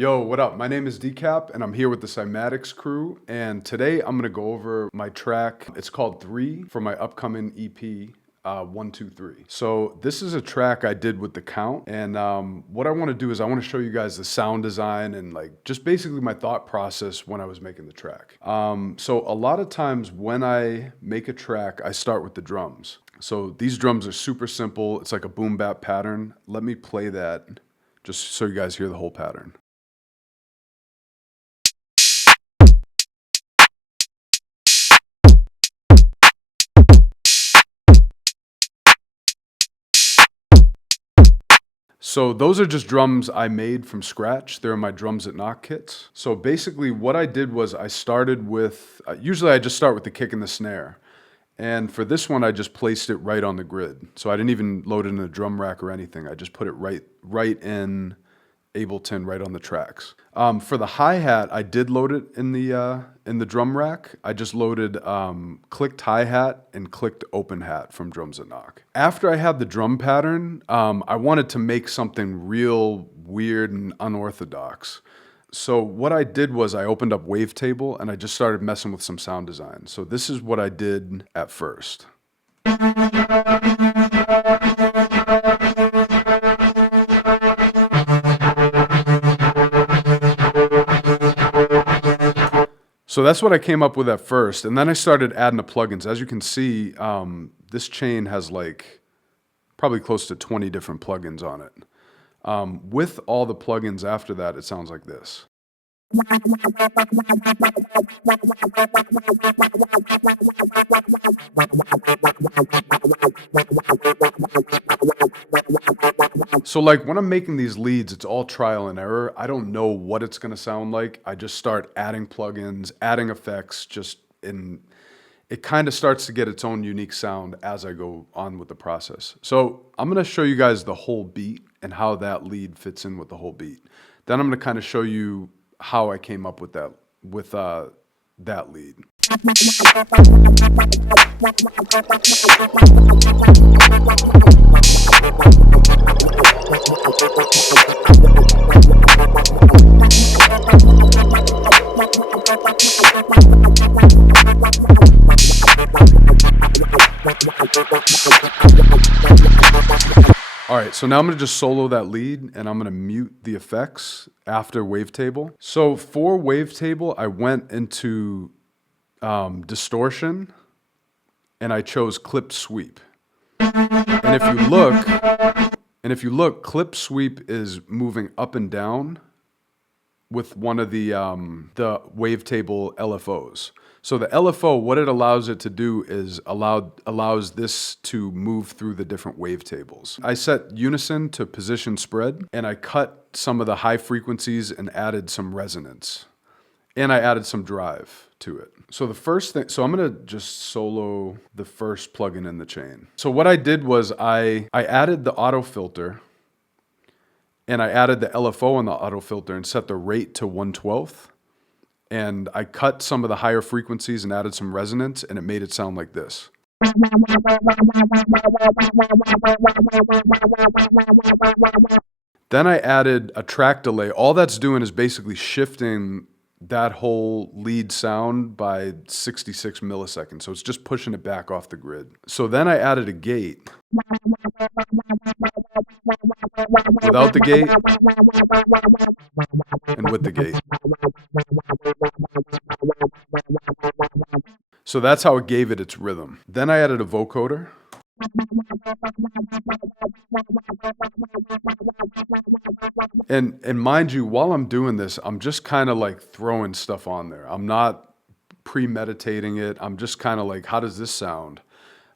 Yo, what up? My name is Decap, and I'm here with the Cymatics crew. And today I'm gonna go over my track. It's called 3 for my upcoming EP, 123. So this is a track I did with the count. And what I wanna do is I wanna show you guys the sound design and like just basically my thought process when I was making the track. So a lot of times when I make a track, I start with the drums. So these drums are super simple. It's like a boom bap pattern. Let me play that just so you guys hear the whole pattern. So those are just drums I made from scratch. They're my Drums that Knock kits. So basically what I did was I started with, usually I just start with the kick and the snare. And for this one, I just placed it right on the grid. So I didn't even load it in a drum rack or anything. I just put it right in Ableton, right on the tracks. For the hi-hat, I did load it in the drum rack. I just loaded clicked hi-hat and clicked open hat from Drums that Knock. After I had the drum pattern, I wanted to make something real weird and unorthodox. So what I did was I opened up Wavetable and I just started messing with some sound design. So this is what I did at first. So that's what I came up with at first, and then I started adding the plugins. As you can see, this chain has like probably close to 20 different plugins on it. With all the plugins after that, it sounds like this. So like when I'm making these leads, it's all trial and error. I don't know what it's gonna sound like. I just start adding plugins, adding effects, it kind of starts to get its own unique sound as I go on with the process. So I'm gonna show you guys the whole beat and how that lead fits in with the whole beat. Then I'm gonna kind of show you how I came up with that lead. All right, so now I'm gonna just solo that lead and I'm gonna mute the effects after Wavetable. So for Wavetable, I went into distortion and I chose clip sweep. And if you look, clip sweep is moving up and down with one of the Wavetable LFOs. So the LFO, what it allows it to do is allows this to move through the different wavetables. I set unison to position spread, and I cut some of the high frequencies and added some resonance. And I added some drive to it. So the first thing, so I'm gonna just solo the first plugin in the chain. So what I did was I added the auto filter, and I added the LFO on the auto filter and set the rate to 1/12. And I cut some of the higher frequencies and added some resonance, and it made it sound like this. Then I added a track delay. All that's doing is basically shifting that whole lead sound by 66 milliseconds. So it's just pushing it back off the grid. So then I added a gate. Without the gate and with the gate. So that's how it gave it its rhythm. Then I added a vocoder. And mind you, while I'm doing this, I'm just kind of like throwing stuff on there. I'm not premeditating it. I'm just kind of like, how does this sound?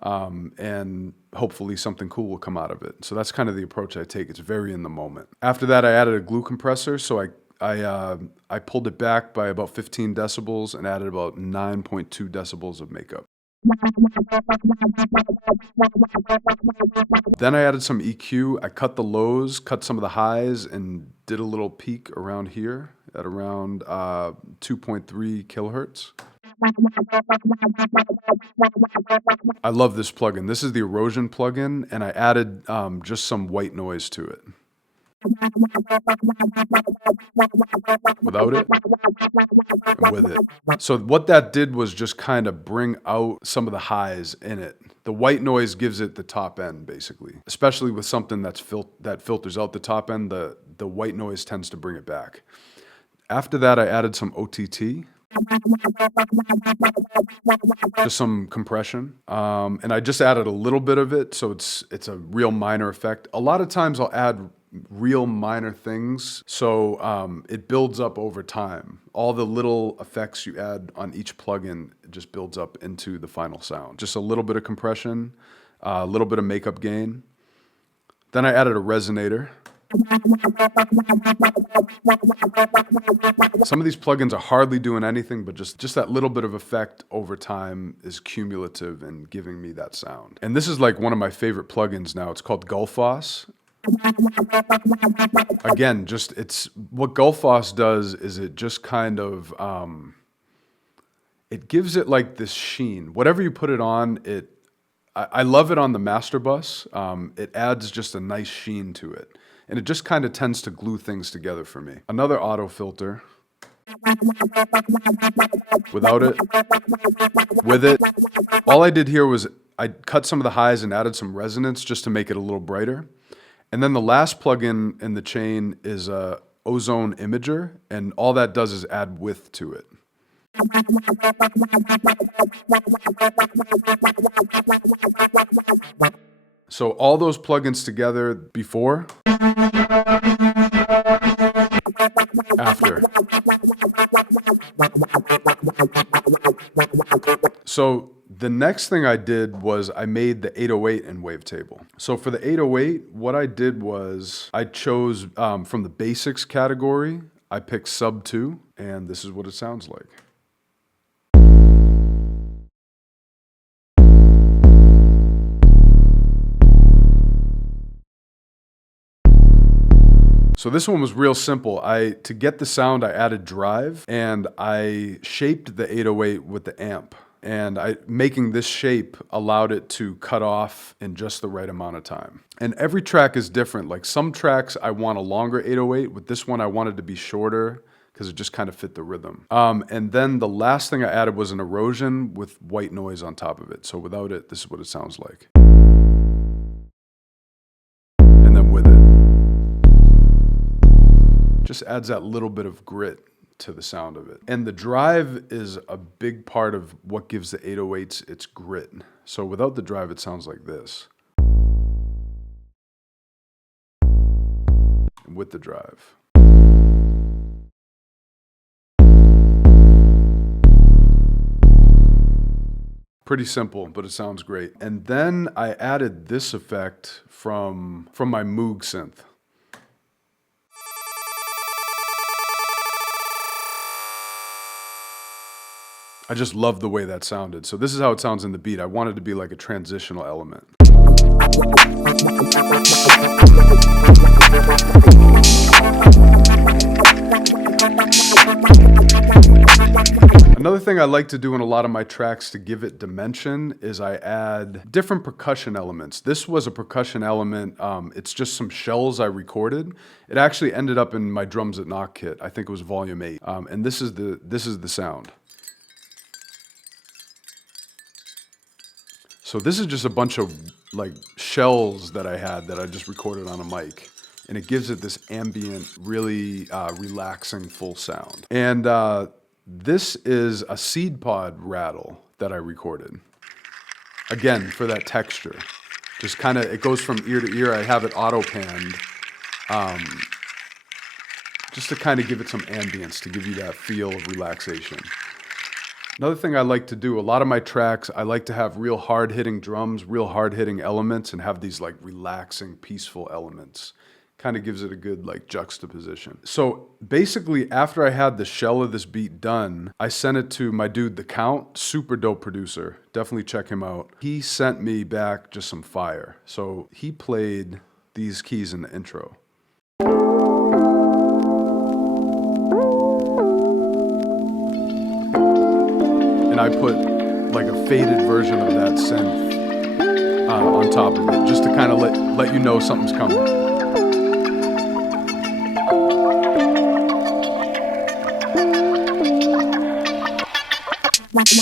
And hopefully something cool will come out of it. So that's kind of the approach I take. It's very in the moment. After that, I added a glue compressor. So I pulled it back by about 15 decibels and added about 9.2 decibels of makeup. Then I added some EQ. I cut the lows, cut some of the highs, and did a little peak around here at around 2.3 kilohertz. I love this plugin. This is the Erosion plugin, and I added just some white noise to it. without it, and with it. So what that did was just kind of bring out some of the highs in it. The white noise gives it the top end, basically. Especially with something that filters out the top end, the white noise tends to bring it back. After that, I added some OTT. Just some compression, and I just added a little bit of it, so it's a real minor effect. A lot of times I'll add real minor things, so it builds up over time. All the little effects you add on each plugin just builds up into the final sound. Just a little bit of compression, a little bit of makeup gain. Then I added a resonator. Some of these plugins are hardly doing anything, but just that little bit of effect over time is cumulative in giving me that sound. And this is like one of my favorite plugins now. It's called Gullfoss. Again, what Gullfoss does is it just kind of, it gives it like this sheen. Whatever you put it on, I love it on the master bus. It adds just a nice sheen to it. And it just kind of tends to glue things together for me. Another auto filter. Without it. With it. All I did here was I cut some of the highs and added some resonance just to make it a little brighter. And then the last plugin in the chain is Ozone Imager, and all that does is add width to it. So all those plugins together before, after. So the next thing I did was I made the 808 in Wavetable. So for the 808, what I did was I chose from the basics category, I picked sub 2, and this is what it sounds like. So this one was real simple. To get the sound, I added drive, and I shaped the 808 with the amp. And making this shape allowed it to cut off in just the right amount of time. And every track is different. Like some tracks, I want a longer 808. With this one, I wanted to be shorter because it just kind of fit the rhythm. And then the last thing I added was an erosion with white noise on top of it. So without it, this is what it sounds like. And then with it. Just adds that little bit of grit to the sound of it. And the drive is a big part of what gives the 808s its grit. So without the drive, it sounds like this. And with the drive. Pretty simple, but it sounds great. And then I added this effect from my Moog synth. I just love the way that sounded. So this is how it sounds in the beat. I wanted to be like a transitional element. Another thing I like to do in a lot of my tracks to give it dimension is I add different percussion elements. This was a percussion element. It's just some shells I recorded. It actually ended up in my Drums That Knock kit. I think it was volume 8. And this is the sound. So this is just a bunch of like shells that I had that I just recorded on a mic. And it gives it this ambient, really relaxing full sound. And this is a seed pod rattle that I recorded. Again, for that texture. Just kind of, it goes from ear to ear. I have it auto-panned. Just to kind of give it some ambience, to give you that feel of relaxation. Another thing I like to do, a lot of my tracks, I like to have real hard-hitting drums, real hard-hitting elements, and have these like relaxing, peaceful elements. Kind of gives it a good like juxtaposition. So basically, after I had the shell of this beat done, I sent it to my dude, The Count, super dope producer. Definitely check him out. He sent me back just some fire. So he played these keys in the intro. And I put like a faded version of that synth on top of it, just to kind of let you know something's coming. So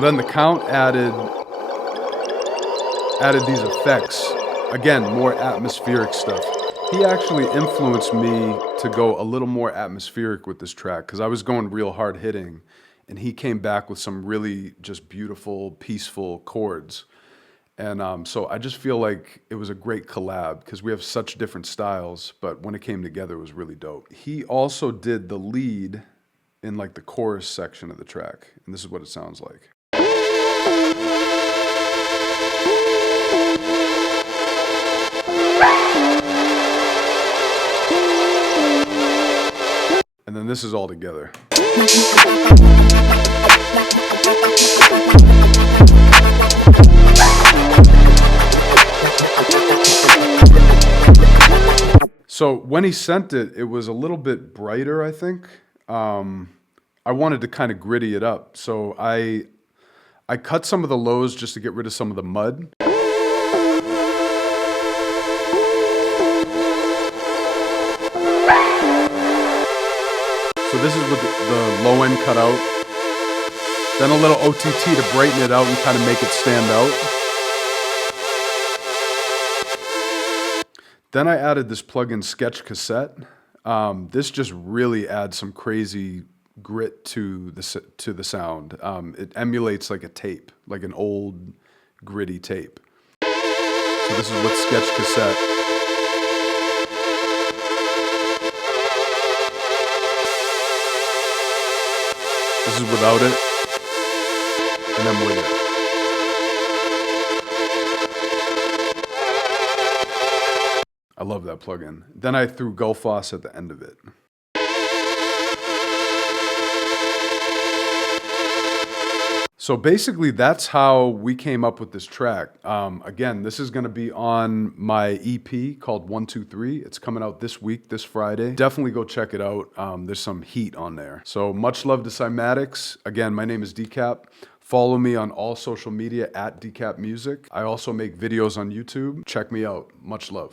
then the Count added these effects. Again, more atmospheric stuff. He actually influenced me to go a little more atmospheric with this track because I was going real hard hitting, and he came back with some really just beautiful, peaceful chords. And so I just feel like it was a great collab because we have such different styles, but when it came together, it was really dope. He also did the lead in like the chorus section of the track, and this is what it sounds like. And then this is all together. So when he sent it, it was a little bit brighter, I think. I wanted to kind of gritty it up. So I cut some of the lows just to get rid of some of the mud. So this is with the low end cut out. Then a little OTT to brighten it out and kind of make it stand out. Then I added this plugin Sketch Cassette. This just really adds some crazy grit to the sound. It emulates like a tape, like an old gritty tape. So this is with Sketch Cassette. This is without it, and then with it. I love that plugin. Then I threw Gullfoss at the end of it. So basically, that's how we came up with this track. Again, this is going to be on my EP called 123. It's coming out this week, this Friday. Definitely go check it out. There's some heat on there. So much love to Cymatics. Again, my name is Decap. Follow me on all social media at Decap Music. I also make videos on YouTube. Check me out. Much love.